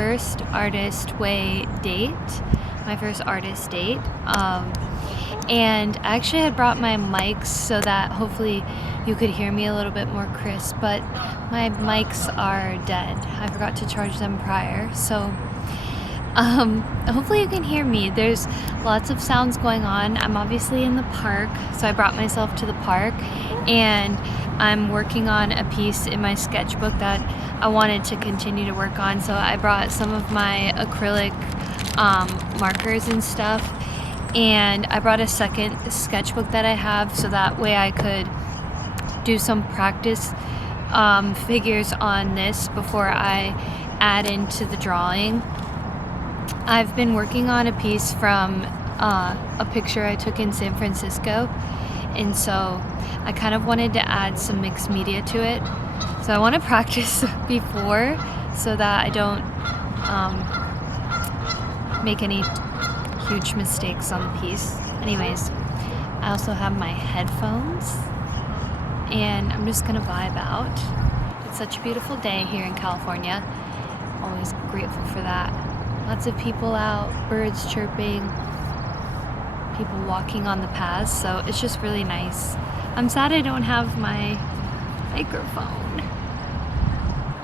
first artist way date, my first artist date. And I actually had brought my mics so that hopefully you could hear me a little bit more crisp, but my mics are dead. I forgot to charge them prior, so hopefully you can hear me. There's lots of sounds going on. I'm obviously in the park, so I brought myself to the park, and I'm working on a piece in my sketchbook that I wanted to continue to work on, so I brought some of my acrylic markers and stuff, and I brought a second sketchbook that I have so that way I could do some practice figures on this before I add into the drawing. I've been working on a piece from a picture I took in San Francisco, and so I kind of wanted to add some mixed media to it. So I want to practice before so that I don't make any huge mistakes on the piece. Anyways, I also have my headphones, and I'm just gonna vibe out. It's such a beautiful day here in California. Always grateful for that. Lots of people out, birds chirping, people walking on the paths, so it's just really nice. I'm sad I don't have my microphone.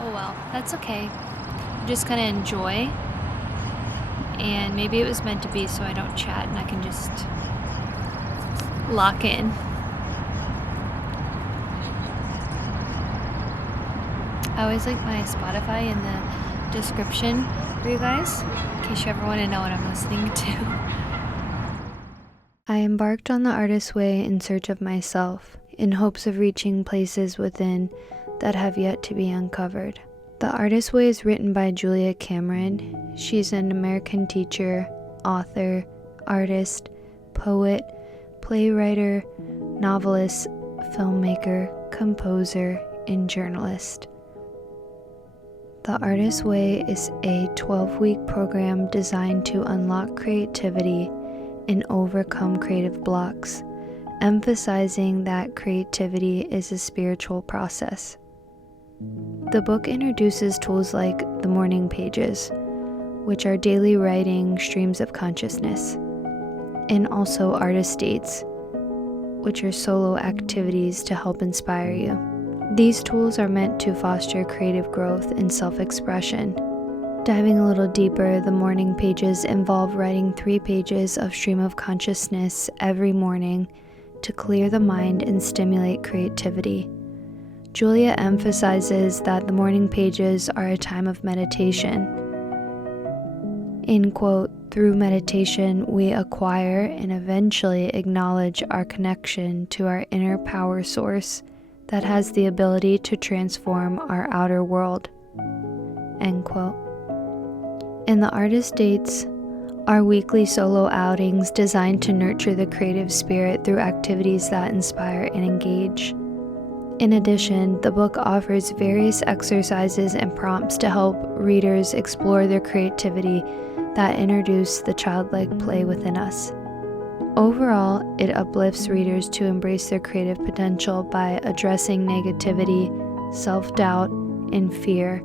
Oh well, that's okay. I'm just gonna enjoy, and maybe it was meant to be so I don't chat and I can just lock in. I always like my Spotify in the description for you guys, in case you ever want to know what I'm listening to. I embarked on the artist's way in search of myself, in hopes of reaching places within that have yet to be uncovered. The Artist's Way is written by Julia Cameron. She's an American teacher, author, artist, poet, playwright, novelist, filmmaker, composer, and journalist. The Artist's Way is a 12-week program designed to unlock creativity and overcome creative blocks, emphasizing that creativity is a spiritual process. The book introduces tools like the morning pages, which are daily writing streams of consciousness, and also artist dates, which are solo activities to help inspire you. These tools are meant to foster creative growth and self-expression. Diving a little deeper, the morning pages involve writing 3 pages of stream of consciousness every morning to clear the mind and stimulate creativity. Julia emphasizes that the morning pages are a time of meditation. In quote, "Through meditation, we acquire and eventually acknowledge our connection to our inner power source that has the ability to transform our outer world." End quote. And the artist dates are weekly solo outings designed to nurture the creative spirit through activities that inspire and engage. In addition, the book offers various exercises and prompts to help readers explore their creativity that introduce the childlike play within us. Overall, it uplifts readers to embrace their creative potential by addressing negativity, self-doubt, and fear,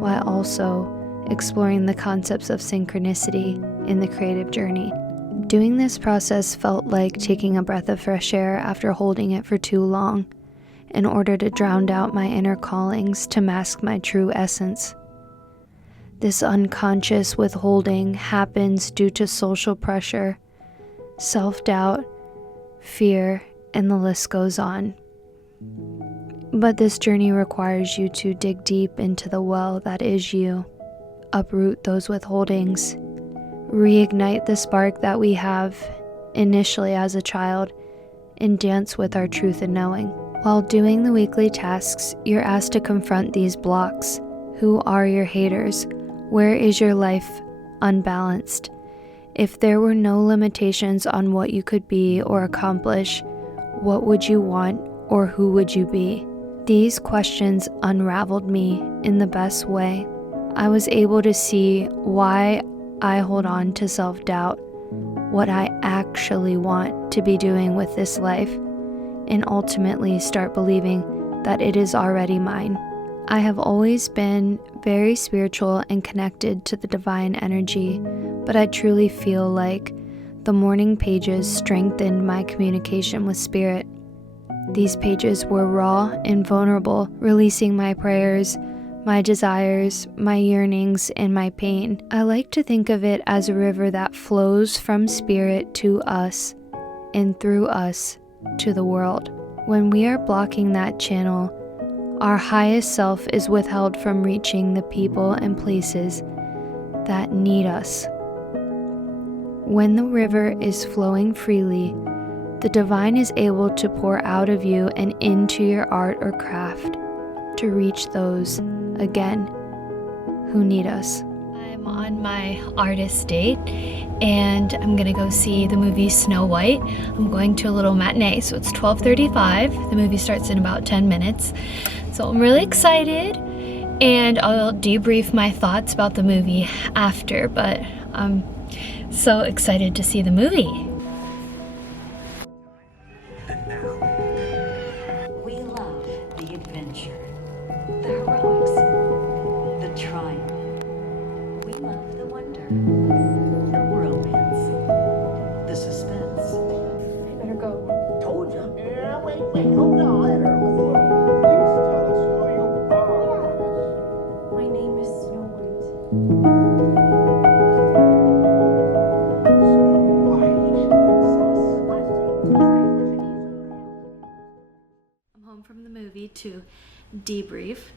while also exploring the concepts of synchronicity in the creative journey. Doing this process felt like taking a breath of fresh air after holding it for too long, in order to drown out my inner callings to mask my true essence. This unconscious withholding happens due to social pressure, self-doubt, fear, and the list goes on. But this journey requires you to dig deep into the well that is you, uproot those withholdings, reignite the spark that we have initially as a child, and dance with our truth and knowing. While doing the weekly tasks, you're asked to confront these blocks. Who are your haters? Where is your life unbalanced? If there were no limitations on what you could be or accomplish, what would you want or who would you be? These questions unraveled me in the best way. I was able to see why I hold on to self-doubt, what I actually want to be doing with this life, and ultimately start believing that it is already mine. I have always been very spiritual and connected to the divine energy, but I truly feel like the morning pages strengthened my communication with spirit. These pages were raw and vulnerable, releasing my prayers, my desires, my yearnings, and my pain. I like to think of it as a river that flows from spirit to us and through us to the world. When we are blocking that channel, our highest self is withheld from reaching the people and places that need us. When the river is flowing freely, the divine is able to pour out of you and into your art or craft to reach those, again, who need us. I'm on my artist date and I'm gonna go see the movie Snow White. I'm going to a little matinee, so it's 12:35. The movie starts in about 10 minutes. So I'm really excited and I'll debrief my thoughts about the movie after, but I'm so excited to see the movie. And now, we love the adventure, the heroics, the triumph. We love the wonder, the romance, the suspense. I better go. Told you. Yeah, wait, hold on. Let her please tell us who you are. My name is Snow White. I'm home from the movie to debrief,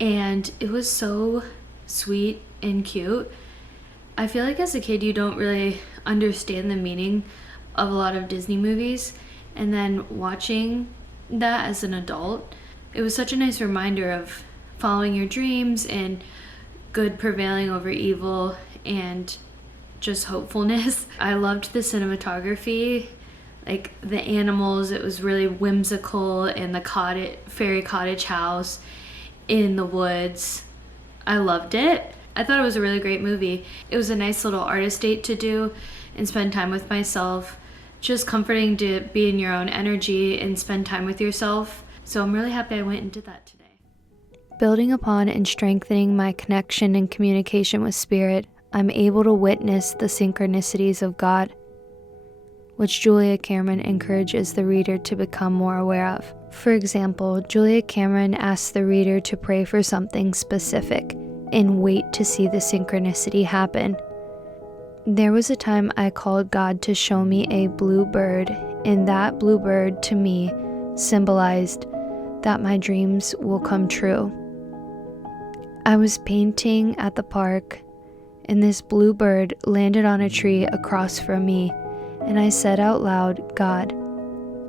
and it was so sweet and cute. I feel like as a kid you don't really understand the meaning of a lot of Disney movies, and then watching that as an adult, it was such a nice reminder of following your dreams and good prevailing over evil and just hopefulness. I loved the cinematography, like the animals, it was really whimsical, and the fairy cottage house in the woods. I loved it. I thought it was a really great movie. It was a nice little artist date to do and spend time with myself. Just comforting to be in your own energy and spend time with yourself. So I'm really happy I went and did that today. Building upon and strengthening my connection and communication with spirit, I'm able to witness the synchronicities of God, which Julia Cameron encourages the reader to become more aware of. For example, Julia Cameron asks the reader to pray for something specific and wait to see the synchronicity happen. There was a time I called God to show me a blue bird, and that blue bird to me symbolized that my dreams will come true. I was painting at the park, and this blue bird landed on a tree across from me, and I said out loud, God,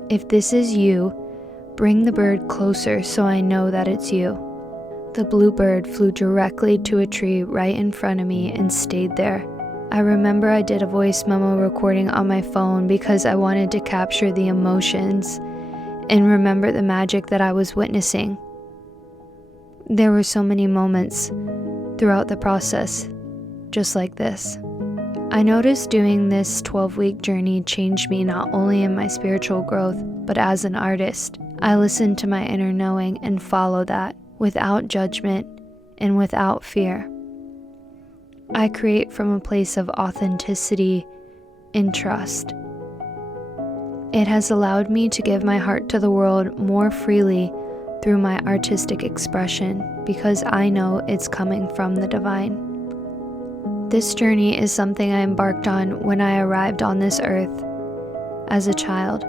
if this is you, bring the bird closer so I know that it's you. The blue bird flew directly to a tree right in front of me and stayed there. I remember I did a voice memo recording on my phone because I wanted to capture the emotions and remember the magic that I was witnessing. There were so many moments throughout the process, just like this. I noticed doing this 12-week journey changed me not only in my spiritual growth, but as an artist. I listened to my inner knowing and followed that without judgment and without fear. I create from a place of authenticity and trust. It has allowed me to give my heart to the world more freely through my artistic expression because I know it's coming from the divine. This journey is something I embarked on when I arrived on this earth as a child.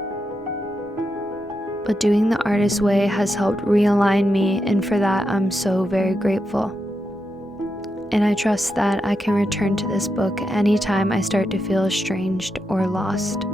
But doing the artist way has helped realign me, and for that I'm so very grateful. And I trust that I can return to this book anytime I start to feel estranged or lost.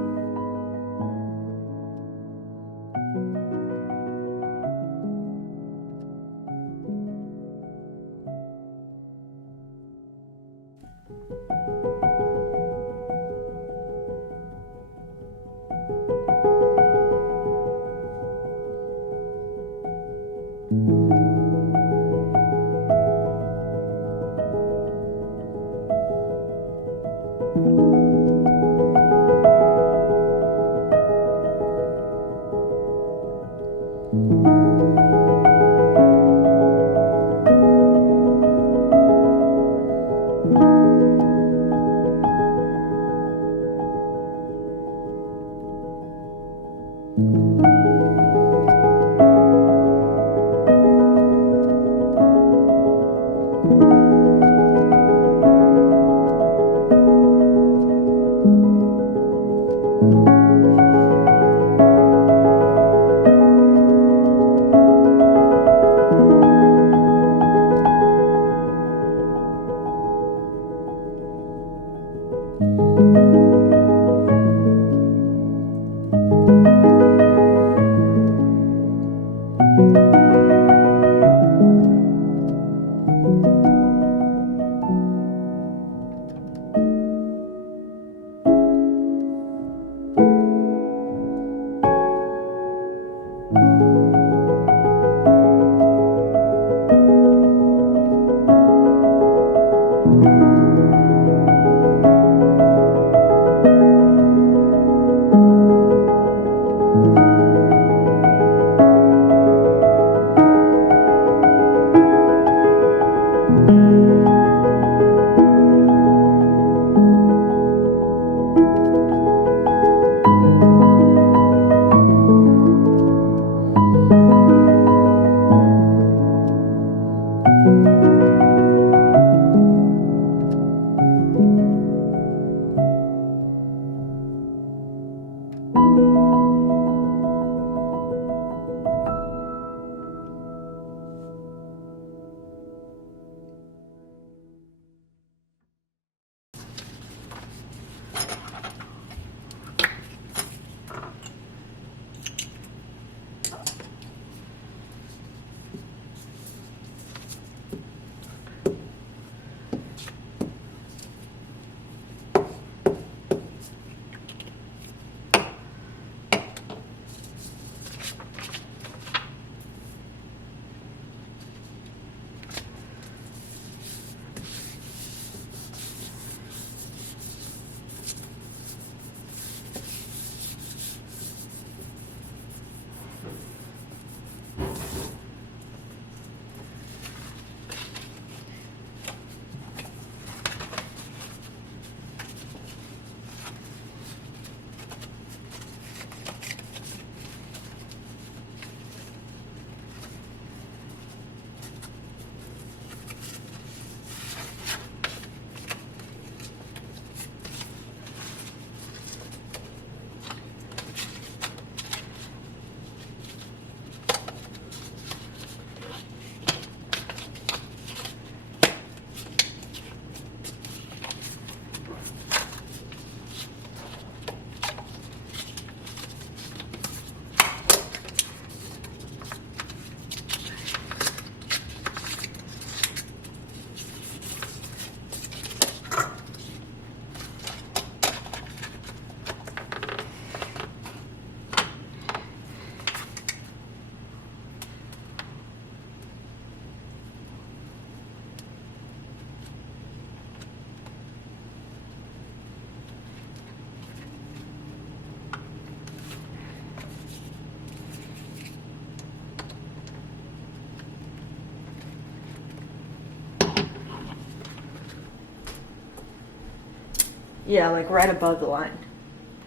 Yeah, like right above the line.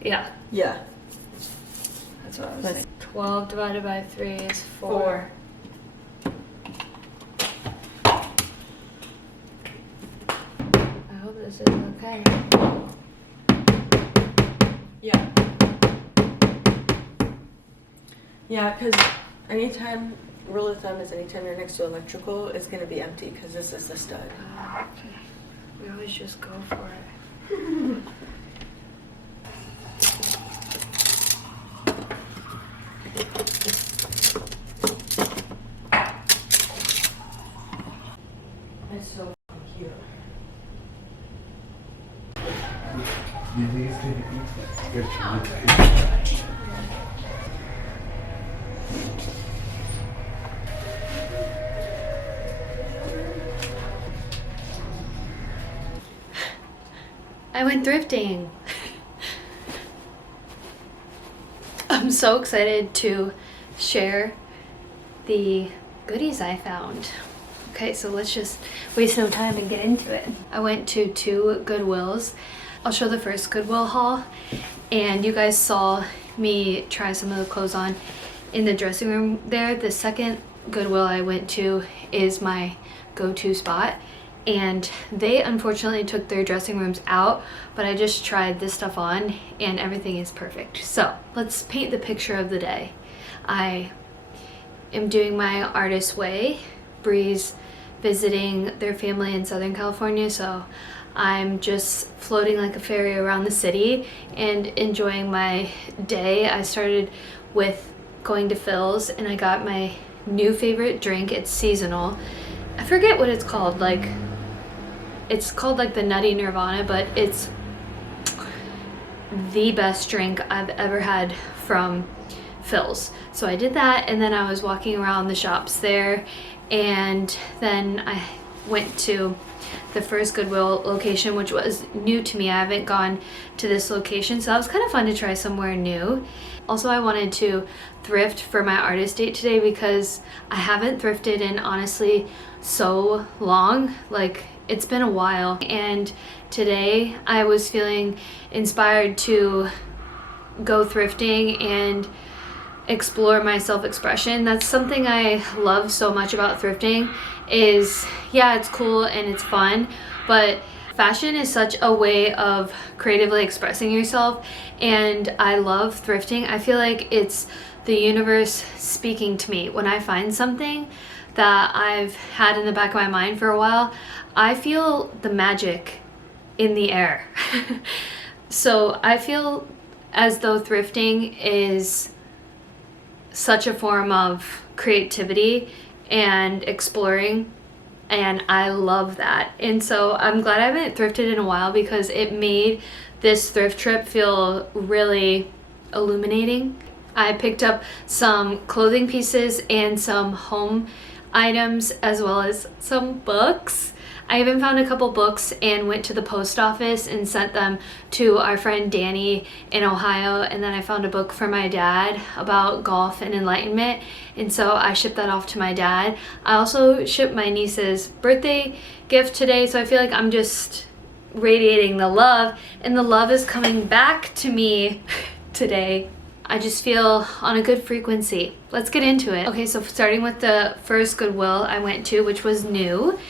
Yeah, Yeah. that's what I was Let's- saying. 12 divided by 3 is 4. I hope this is okay. Yeah. Yeah, because anytime, rule of thumb is anytime you're next to electrical, it's going to be empty because this is the stud. Okay. We always just go for it. It's so cute. I went thrifting. I'm so excited to share the goodies I found. Okay, so let's just waste no time and get into it. I went to 2 Goodwills. I'll show the first Goodwill haul, and you guys saw me try some of the clothes on in the dressing room there. The second Goodwill I went to is my go-to spot, and they unfortunately took their dressing rooms out, but I just tried this stuff on and everything is perfect. So let's paint the picture of the day. I am doing my artist way. Bree's visiting their family in Southern California, so I'm just floating like a fairy around the city and enjoying my day. I started with going to Phil's and I got my new favorite drink. It's seasonal. I forget what it's called. Like, it's called like the Nutty Nirvana, but it's the best drink I've ever had from Phil's. So I did that, and then I was walking around the shops there, and then I went to the first Goodwill location, which was new to me. I haven't gone to this location, so that was kind of fun to try somewhere new. Also, I wanted to thrift for my artist date today because I haven't thrifted in honestly so long. Like, it's been a while, and today I was feeling inspired to go thrifting and explore my self-expression. That's something I love so much about thrifting is, yeah, it's cool and it's fun, but fashion is such a way of creatively expressing yourself, and I love thrifting. I feel like it's the universe speaking to me. When I find something that I've had in the back of my mind for a while, I feel the magic in the air. So I feel as though thrifting is such a form of creativity and exploring, and I love that. And so I'm glad I haven't thrifted in a while because it made this thrift trip feel really illuminating. I picked up some clothing pieces and some home items as well as some books. I even found a couple books and went to the post office and sent them to our friend Danny in Ohio, and then I found a book for my dad about golf and enlightenment, and so I shipped that off to my dad. I also shipped my niece's birthday gift today, so I feel like I'm just radiating the love, and the love is coming back to me today. I just feel on a good frequency. Let's get into it. Okay, so starting with the first Goodwill I went to, which was new,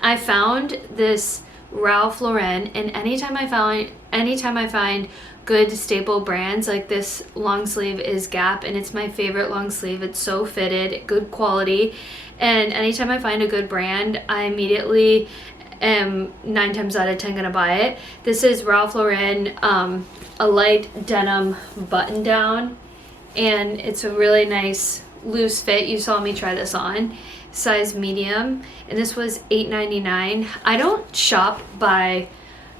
I found this Ralph Lauren, and anytime I find good staple brands, like this long sleeve is Gap, and it's my favorite long sleeve. It's so fitted, good quality, and anytime I find a good brand, I immediately am 9 times out of 10 gonna buy it. This is Ralph Lauren, a light denim button down, and it's a really nice loose fit. You saw me try this on, size medium, and this was $8.99. I don't shop by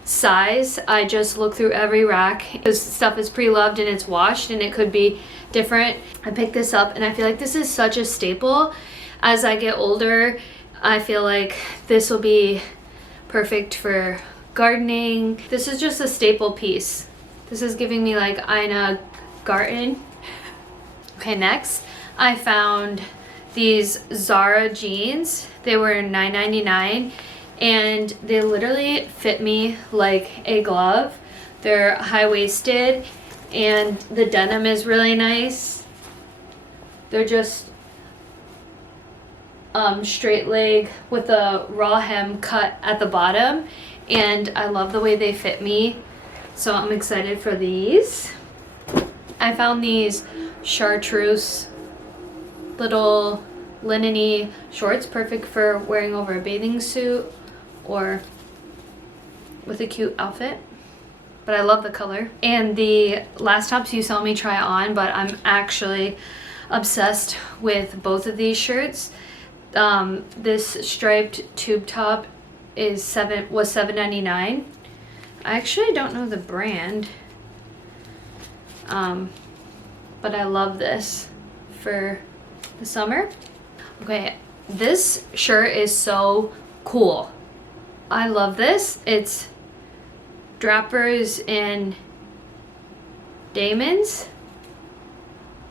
size. I just look through every rack. This stuff is pre-loved and it's washed, and it could be different. I picked this up, and I feel like this is such a staple. As I get older, I feel like this will be perfect for gardening. This is just a staple piece. This is giving me like Ina Garten. Okay, next I found these Zara jeans. They were $9.99, and they literally fit me like a glove. They're high-waisted and the denim is really nice. They're just straight leg with a raw hem cut at the bottom, and I love the way they fit me, so I'm excited for these. I found these chartreuse little linen-y shorts, perfect for wearing over a bathing suit or with a cute outfit. But I love the color. And the last tops you saw me try on, but I'm actually obsessed with both of these shirts. This striped tube top was $7.99. I actually don't know the brand, but I love this for the summer. Okay, this shirt is so cool. I love this. It's drappers and diamonds.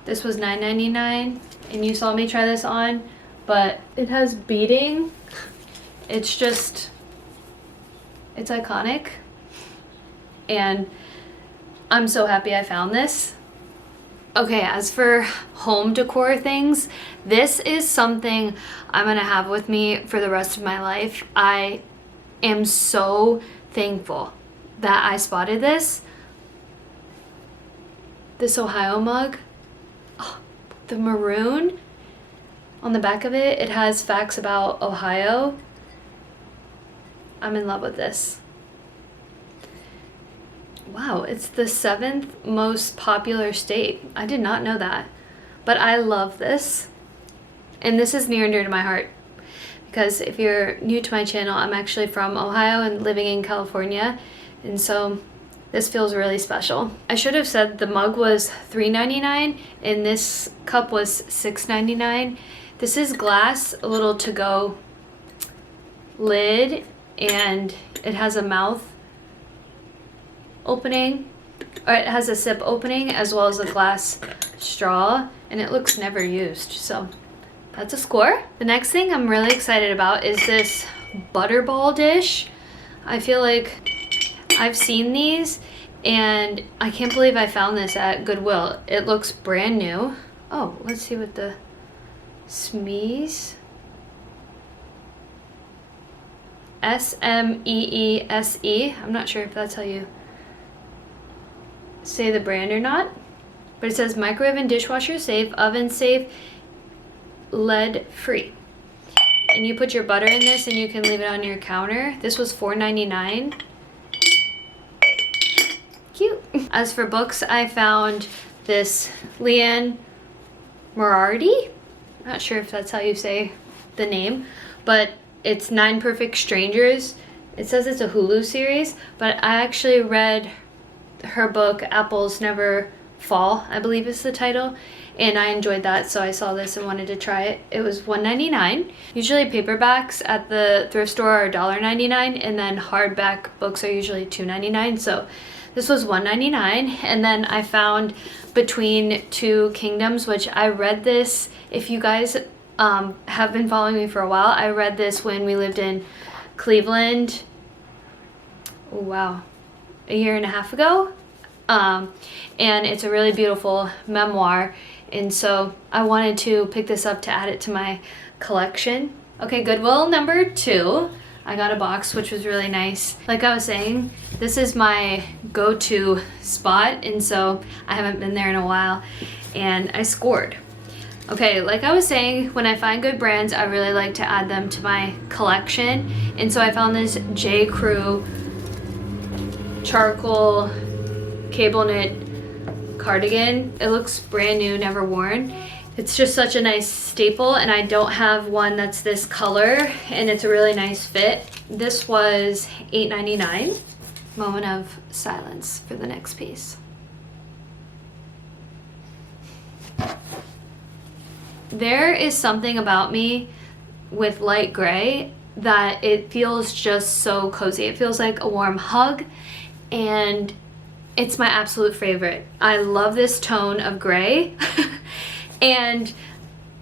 This was $9.99, and you saw me try this on, but it has beading. It's iconic, and I'm so happy I found this. Okay, as for home decor things, this is something I'm gonna have with me for the rest of my life. I am so thankful that I spotted this Ohio mug. Oh, the maroon on the back of it, it has facts about Ohio. I'm in love with this. Wow, it's the 7th most popular state. I did not know that, but I love this. And this is near and dear to my heart, because if you're new to my channel, I'm actually from Ohio and living in California, and so this feels really special. I should have said the mug was $3.99 and this cup was $6.99. This is glass, a little to-go lid, and it has a mouth opening, or it has a sip opening as well as a glass straw, and it looks never used, so that's a score. The next thing I'm really excited about is this butterball dish. I feel like I've seen these, and I can't believe I found this at Goodwill. It looks brand new. Oh, let's see what the Smeeze. S-M-E-E-S-E. I'm not sure if that's how you say the brand or not, but it says microwave and dishwasher safe, oven safe, lead free. And you put your butter in this and you can leave it on your counter. This was $4.99. Cute. As for books, I found this Leanne Moriarty. Not sure if that's how you say the name, but it's 9 Perfect Strangers. It says it's a Hulu series, but I actually read her book Apples Never Fall, I believe is the title, and I enjoyed that, so I saw this and wanted to try it. It was $1.99. Usually paperbacks at the thrift store are $1.99, and then hardback books are usually $2.99, so this was $1.99. And then I found Between Two Kingdoms, which I read this, if you guys have been following me for a while, I read this when we lived in Cleveland. Oh, wow. A year and a half ago, and it's a really beautiful memoir, and so I wanted to pick this up to add it to my collection. Okay, Goodwill number 2. I got a box, which was really nice. Like I was saying, this is my go-to spot, and so I haven't been there in a while, and I scored. Okay, like I was saying, when I find good brands, I really like to add them to my collection, and so I found this J. Crew charcoal cable knit cardigan. It looks brand new, never worn. It's just such a nice staple, and I don't have one that's this color, and it's a really nice fit. This was $8.99. Moment of silence for the next piece. There is something about me with light gray that it feels just so cozy. It feels like a warm hug, and it's my absolute favorite. I love this tone of gray and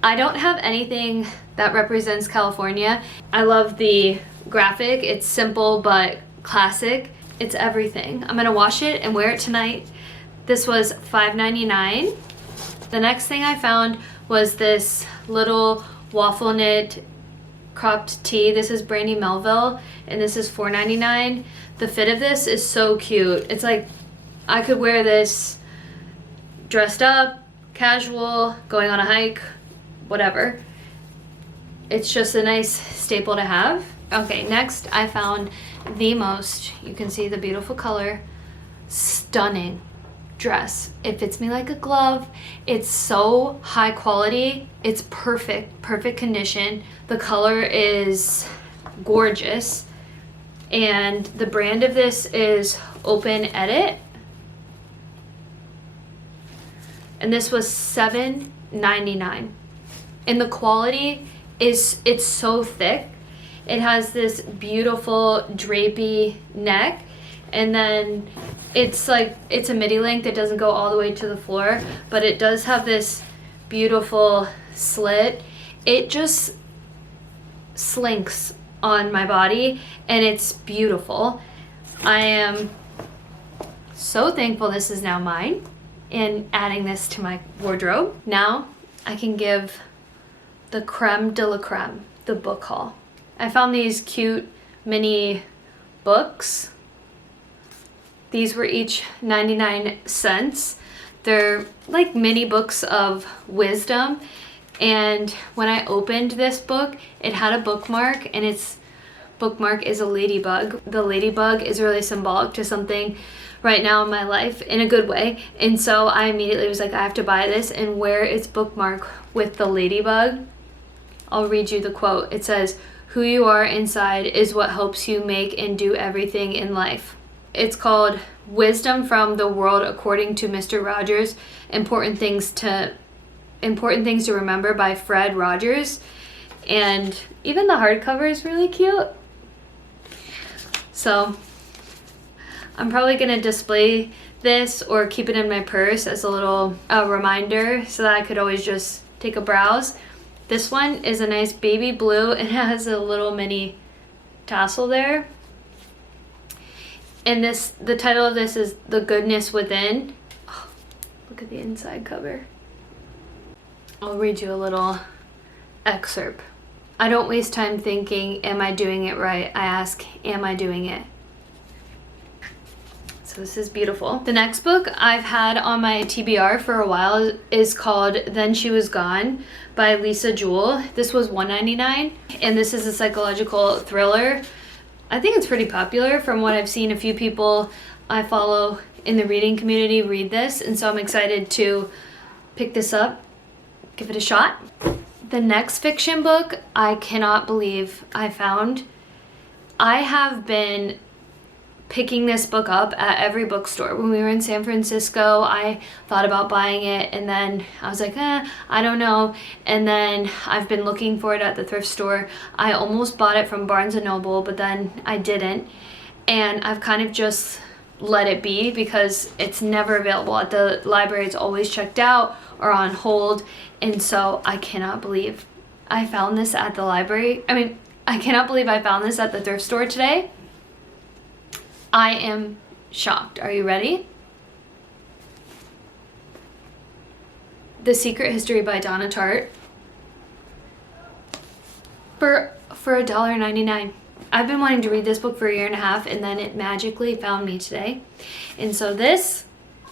I don't have anything that represents California. I love the graphic. It's simple but classic, It's everything. I'm gonna wash it and wear it tonight. This was $5.99. The next thing I found was this little waffle knit cropped tee. This is Brandy Melville, and this is $4.99. The fit of this is so cute. It's like I could wear this dressed up, casual, going on a hike, whatever. It's just a nice staple to have. Okay, next I found the most, you can see the beautiful color, stunning dress. It fits me like a glove. It's so high quality. It's perfect condition. The color is gorgeous. And the brand of this is Open Edit. And this was $7.99. And the quality is, it's so thick. It has this beautiful drapey neck, and then it's like, it's a midi length. It doesn't go all the way to the floor, but it does have this beautiful slit. It just slinks on my body, and it's beautiful. I am so thankful this is now mine, and adding this to my wardrobe. Now I can give the creme de la creme, the book haul. I found these cute mini books. These were each 99 cents. They're like mini books of wisdom. And when I opened this book, it had a bookmark, and its bookmark is a ladybug. The ladybug is really symbolic to something right now in my life in a good way. And so I immediately was like, I have to buy this and wear its bookmark with the ladybug. I'll read you the quote. It says, "Who you are inside is what helps you make and do everything in life." It's called Wisdom from the World According to Mr. Rogers, Important Things to Remember by Fred Rogers. And even the hardcover is really cute. So I'm probably gonna display this or keep it in my purse as a little reminder so that I could always just take a browse. This one is a nice baby blue. It has a little mini tassel there. And this, the title of this is The Goodness Within. Oh, look at the inside cover. I'll read you a little excerpt. I don't waste time thinking, am I doing it right? I ask, am I doing it? So this is beautiful. The next book I've had on my TBR for a while is called Then She Was Gone by Lisa Jewell. This was $1.99, and this is a psychological thriller. I think it's pretty popular from what I've seen. A few people I follow in the reading community read this, and so I'm excited to pick this up, give it a shot. The next fiction book I cannot believe I found. I have been picking this book up at every bookstore. When we were in San Francisco, I thought about buying it, and then I was like, I don't know. And then I've been looking for it at the thrift store. I almost bought it from Barnes & Noble, but then I didn't. And I've kind of just let it be because it's never available at the library. It's always checked out or on hold. And so I cannot believe I found this at the library. I cannot believe I found this at the thrift store today. I am shocked. Are you ready? The Secret History by Donna Tartt for $1.99. I've been wanting to read this book for 1.5 years, and then it magically found me today. And so this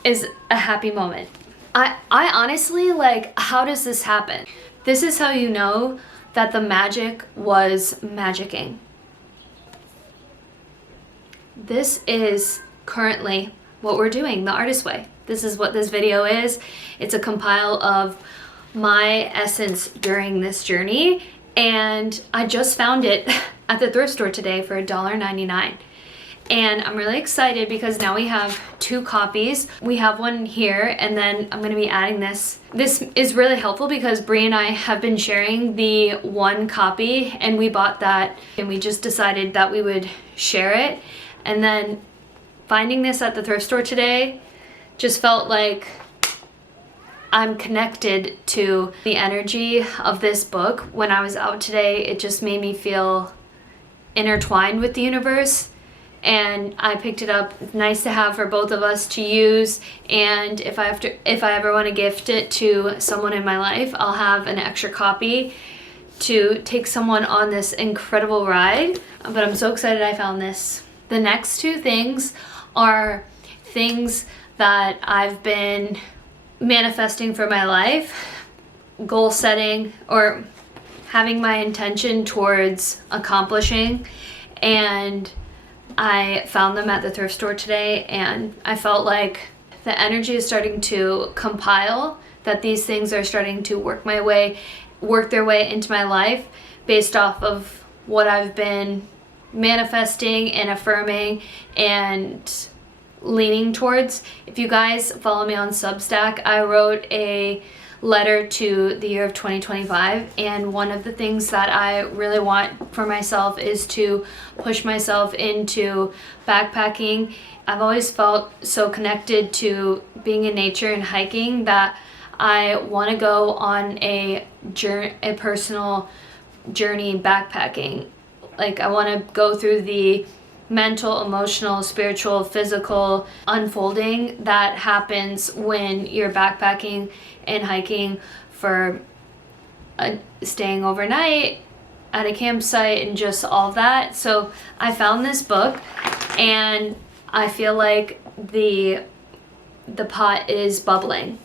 is a happy moment. I honestly, like, how does this happen? This is how you know that the magic was magicking. This is currently what we're doing, the artist way. This is what this video is. It's a compile of my essence during this journey, and I just found it at the thrift store today for $1.99. And I'm really excited because now we have 2 copies. We have one here, and then I'm gonna be adding this. This is really helpful because Brie and I have been sharing the 1 copy, and we bought that, and we just decided that we would share it. And then finding this at the thrift store today just felt like I'm connected to the energy of this book. When I was out today, it just made me feel intertwined with the universe. and I picked it up. It's nice to have for both of us to use, and if I ever want to gift it to someone in my life, I'll have an extra copy to take someone on this incredible ride. But I'm so excited I found this. The next two things are things that I've been manifesting for my life, goal setting, or having my intention towards accomplishing, and I found them at the thrift store today, and I felt like the energy is starting to compile, that these things are starting to work their way into my life based off of what I've been manifesting and affirming and leaning towards. If you guys follow me on Substack, I wrote a letter to the year of 2025, and one of the things that I really want for myself is to push myself into backpacking. I've always felt so connected to being in nature and hiking that I want to go on a personal journey backpacking. Like, I want to go through the mental, emotional, spiritual, physical unfolding that happens when you're backpacking and hiking for staying overnight at a campsite and just all that. So I found this book, and I feel like the pot is bubbling.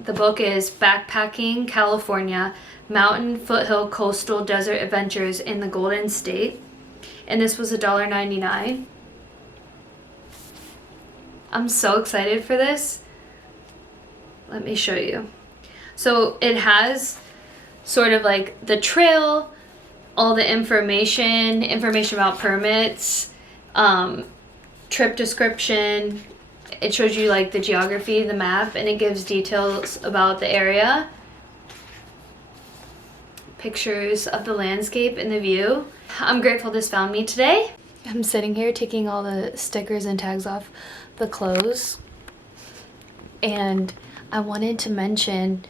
The book is Backpacking California, Mountain, Foothill, Coastal, Desert Adventures in the Golden State. And this was $1.99. I'm so excited for this. Let me show you. So it has sort of like the trail, all the information about permits, trip description. It shows you like the geography, the map, and it gives details about the area. Pictures of the landscape and the view. I'm grateful this found me today. I'm sitting here taking all the stickers and tags off the clothes, and I wanted to mention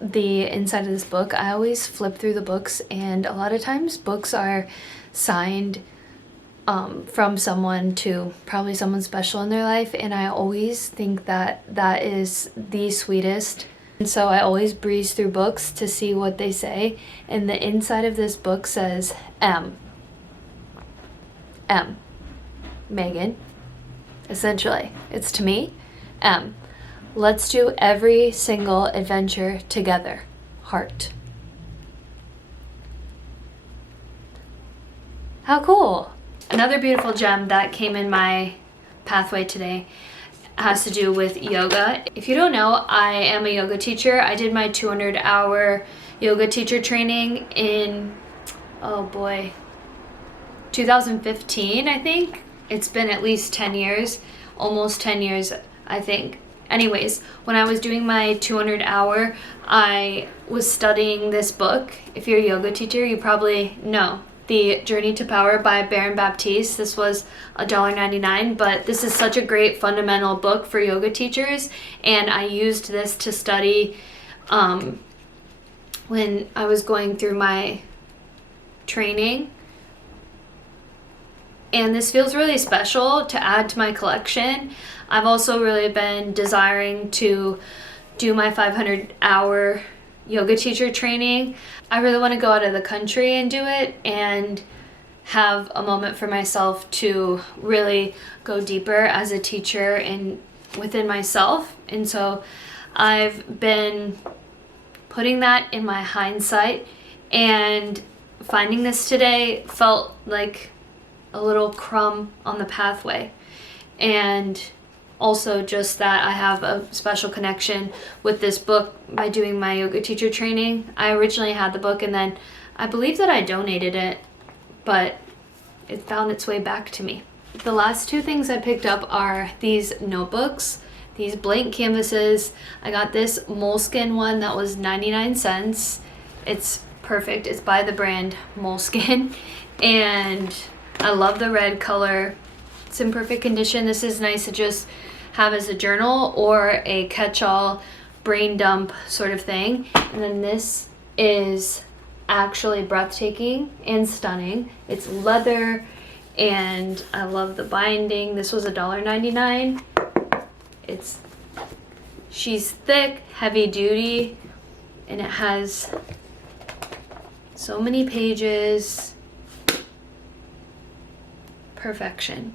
the inside of this book. I always flip through the books, and a lot of times books are signed from someone to probably someone special in their life, and I always think that that is the sweetest. And so I always breeze through books to see what they say, and the inside of this book says M. Megan. Essentially, it's to me, M. Let's do every single adventure together. Heart. How cool! Another beautiful gem that came in my pathway today has to do with yoga. If you don't know, I am a yoga teacher. I did my 200-hour yoga teacher training in, 2015, I think. It's been at least 10 years, almost 10 years, I think. Anyways, when I was doing my 200-hour, I was studying this book. If you're a yoga teacher, you probably know. The Journey to Power by Baron Baptiste. This was $1.99, but this is such a great fundamental book for yoga teachers, and I used this to study when I was going through my training. And this feels really special to add to my collection. I've also really been desiring to do my 500-hour yoga teacher training. I really want to go out of the country and do it and have a moment for myself to really go deeper as a teacher and within myself. And so I've been putting that in my hindsight, and finding this today felt like a little crumb on the pathway. And also just that I have a special connection with this book by doing my yoga teacher training. I originally had the book, and then I believe that I donated it, but it found its way back to me. The last two things I picked up are these notebooks, these blank canvases. I got this Moleskine one that was 99 cents. It's perfect. It's by the brand Moleskine, and I love the red color. It's in perfect condition. This is nice to just have as a journal or a catch-all brain dump sort of thing. And then this is actually breathtaking and stunning. It's leather and I love the binding. This was $1.99. She's thick, heavy duty, and it has so many pages. Perfection.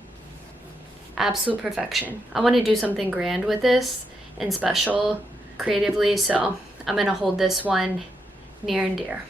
Absolute perfection. I want to do something grand with this and special creatively, so I'm going to hold this one near and dear.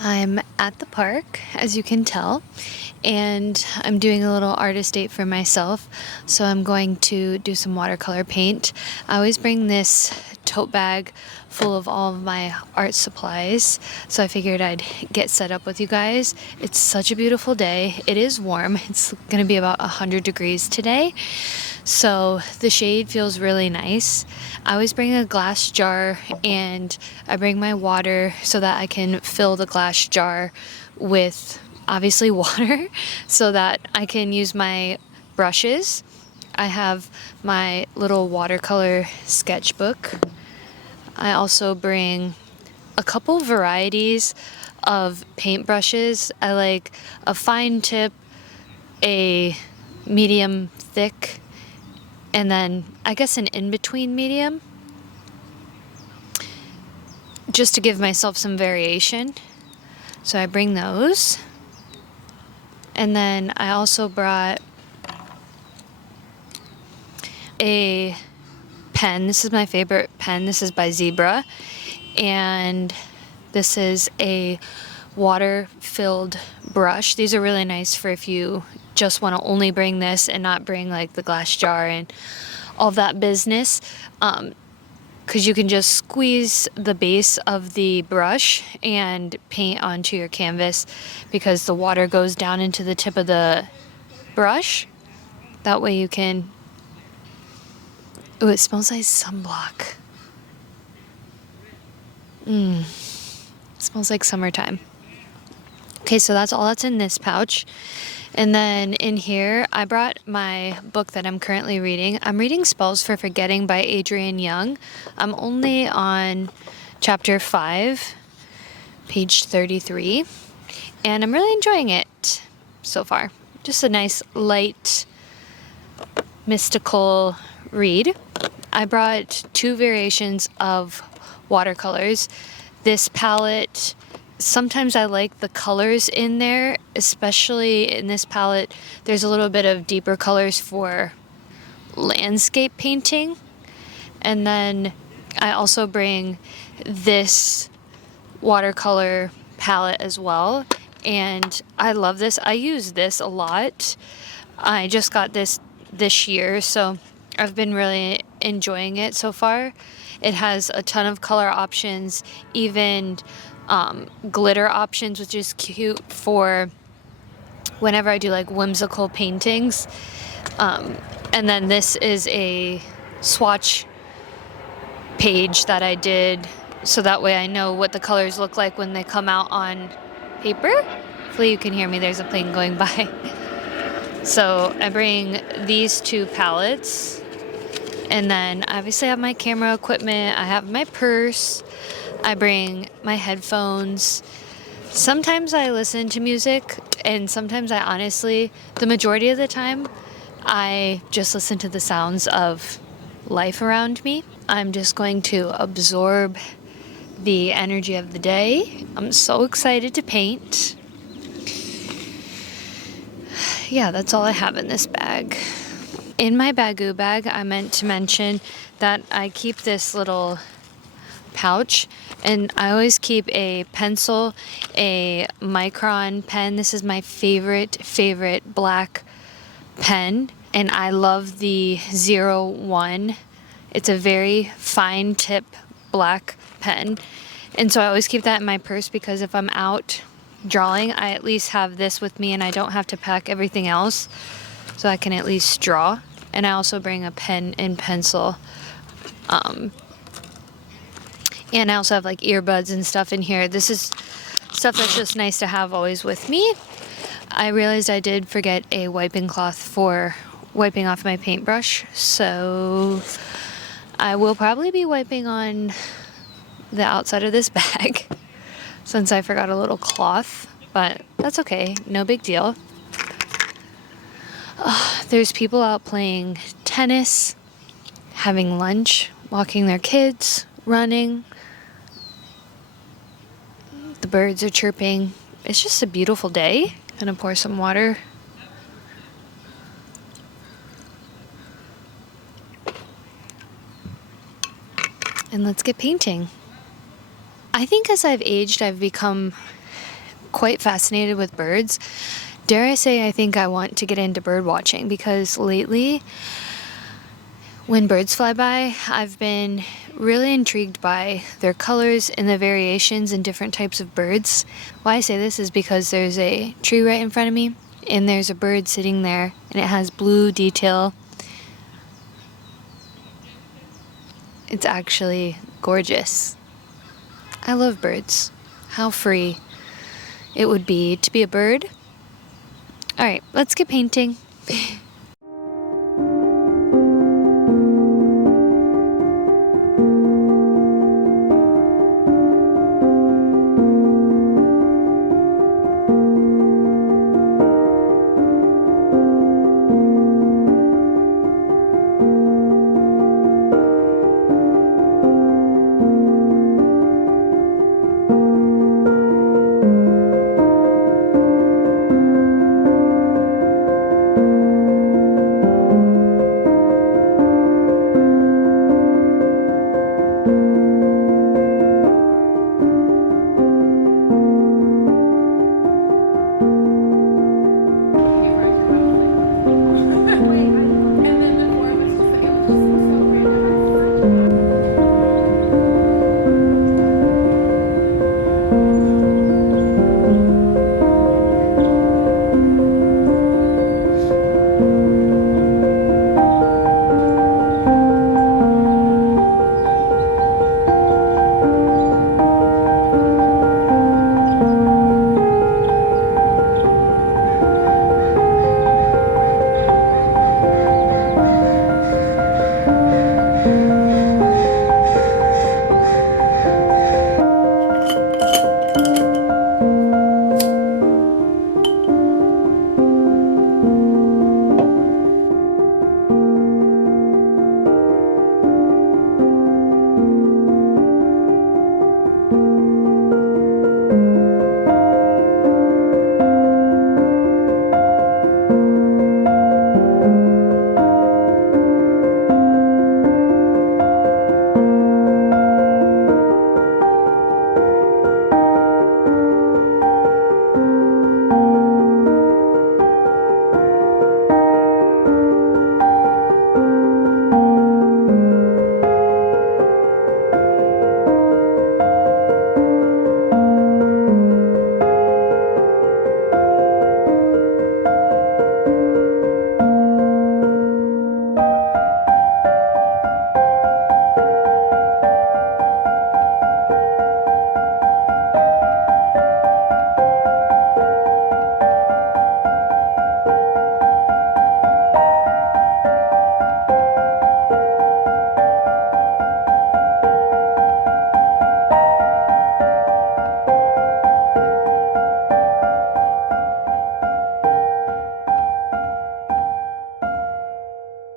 I'm at the park, as you can tell, and I'm doing a little artist date for myself. So I'm going to do some watercolor paint. I always bring this tote bag full of all of my art supplies, so I figured I'd get set up with you guys. It's such a beautiful day. It is warm. It's gonna be about 100 degrees today, so the shade feels really nice. I always bring a glass jar, and I bring my water so that I can fill the glass jar with obviously water so that I can use my brushes. I have my little watercolor sketchbook. I also bring a couple varieties of paintbrushes. I like a fine tip, a medium thick, and then I guess an in-between medium, just to give myself some variation. So I bring those. And then I also brought a pen. This is my favorite pen. This is by Zebra. And this is a water-filled brush. These are really nice for if you just want to only bring this and not bring like the glass jar and all that business. Because you can just squeeze the base of the brush and paint onto your canvas because the water goes down into the tip of the brush. That way you can... Ooh, it smells like sunblock. It smells like summertime. Okay, so that's all that's in this pouch. And then in here, I brought my book that I'm currently reading. I'm reading Spells for Forgetting by Adrienne Young. I'm only on chapter 5, page 33. And I'm really enjoying it so far. Just a nice, light, mystical read. I brought 2 variations of watercolors. This palette, sometimes I like the colors in there, especially in this palette. There's a little bit of deeper colors for landscape painting. And then I also bring this watercolor palette as well. And I love this. I use this a lot. I just got this year, so I've been really enjoying it so far. It has a ton of color options, even glitter options, which is cute for whenever I do like whimsical paintings. And then this is a swatch page that I did so that way I know what the colors look like when they come out on paper. Hopefully you can hear me, there's a plane going by. So I bring these 2 palettes, and then obviously I have my camera equipment, I have my purse, I bring my headphones. Sometimes I listen to music, and sometimes I honestly, the majority of the time, I just listen to the sounds of life around me. I'm just going to absorb the energy of the day. I'm so excited to paint. Yeah, that's all I have in this bag. In my bagoo bag, I meant to mention that I keep this little pouch, and I always keep a pencil, a micron pen. This is my favorite black pen, and I love the 01. It's a very fine tip black pen, and so I always keep that in my purse because if I'm out drawing, I at least have this with me and I don't have to pack everything else, so I can at least draw. And I also bring a pen and pencil, and I also have like earbuds and stuff in here. This is stuff that's just nice to have always with me. I realized I did forget a wiping cloth for wiping off my paintbrush, so I will probably be wiping on the outside of this bag since I forgot a little cloth, but that's okay, no big deal. There's people out playing tennis, having lunch, walking their kids, running. The birds are chirping. It's just a beautiful day. Gonna pour some water. And let's get painting. I think as I've aged, I've become quite fascinated with birds. Dare I say, I think I want to get into bird watching because lately, when birds fly by, I've been really intrigued by their colors and the variations in different types of birds. Why I say this is because there's a tree right in front of me, and there's a bird sitting there, and it has blue detail. It's actually gorgeous. I love birds. How free it would be to be a bird. All right, let's get painting.